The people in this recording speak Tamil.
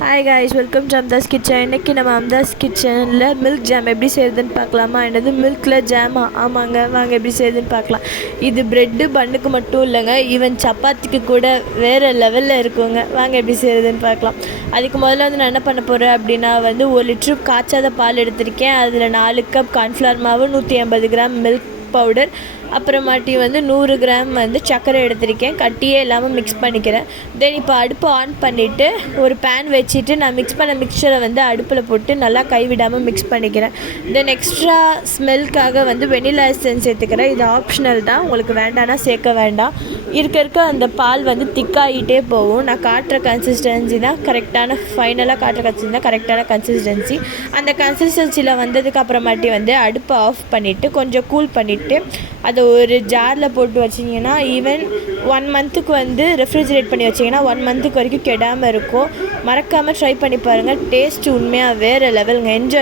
Hi guys, welcome to Amthas kitchen. இன்றைக்கி நம்ம அம்தாஸ் கிச்சனில் மில்க் ஜாம் எப்படி செய்யுதுன்னு பார்க்கலாமா? என்னது மில்கில் ஜாமா? ஆமாங்க, வாங்க எப்படி செய்யுதுன்னு பார்க்கலாம். இது ப்ரெட்டு பன்னுக்கு மட்டும் இல்லைங்க, ஈவன் சப்பாத்திக்கு கூட வேறு லெவலில் இருக்குங்க. வாங்க எப்படி செய்யுதுன்னு பார்க்கலாம். அதுக்கு முதல்ல நான் என்ன பண்ண போகிறேன் அப்படின்னா 1 லிட்ரு காய்ச்சாத பால் எடுத்திருக்கேன். அதில் 4 கப் கார்ன்ஃப்ளவர் மாவு, 150 கிராம் மில்க் பவுடர், அப்புறமாட்டி 100 கிராம் சர்க்கரை எடுத்திருக்கேன். கட்டியே இல்லாமல் மிக்ஸ் பண்ணிக்கிறேன். தென் இப்போ அடுப்பு ஆன் பண்ணிவிட்டு ஒரு பேன் வச்சுட்டு நான் மிக்ஸ் பண்ண மிக்சரை அடுப்பில் போட்டு நல்லா கைவிடாமல் மிக்ஸ் பண்ணிக்கிறேன். தென் எக்ஸ்ட்ரா ஸ்மெல்க்காக வெனிலா எசன்ஸ் சேர்த்துக்கிறேன். இது ஆப்ஷனல் தான், உங்களுக்கு வேண்டாம்னா சேர்க்க வேண்டாம். இருக்க அந்த பால் திக்காகிட்டே போகும். நான் காட்டுற கன்சிஸ்டன்சி தான் கரெக்டான, ஃபைனலாக காட்டுற கன்சிஸ்டன்சி தான் கரெக்டான கன்சிஸ்டன்சி. அந்த கன்சிஸ்டன்சியில் வந்ததுக்கு அப்புறமாட்டி அடுப்பை ஆஃப் பண்ணிவிட்டு கொஞ்சம் கூல் பண்ணிவிட்டு அதை ஒரு ஜாரில் போட்டு வச்சிங்கன்னா ஈவன் 1 மந்த்துக்கு ரெஃப்ரிஜிரேட் பண்ணி வச்சிங்கன்னா 1 மந்த்துக்கு வரைக்கும் கெடாமல் இருக்கும். மறக்காமல் ட்ரை பண்ணி பாருங்கள். டேஸ்ட் உண்மையாக வேறு லெவலுங்க. என்ஜாய்.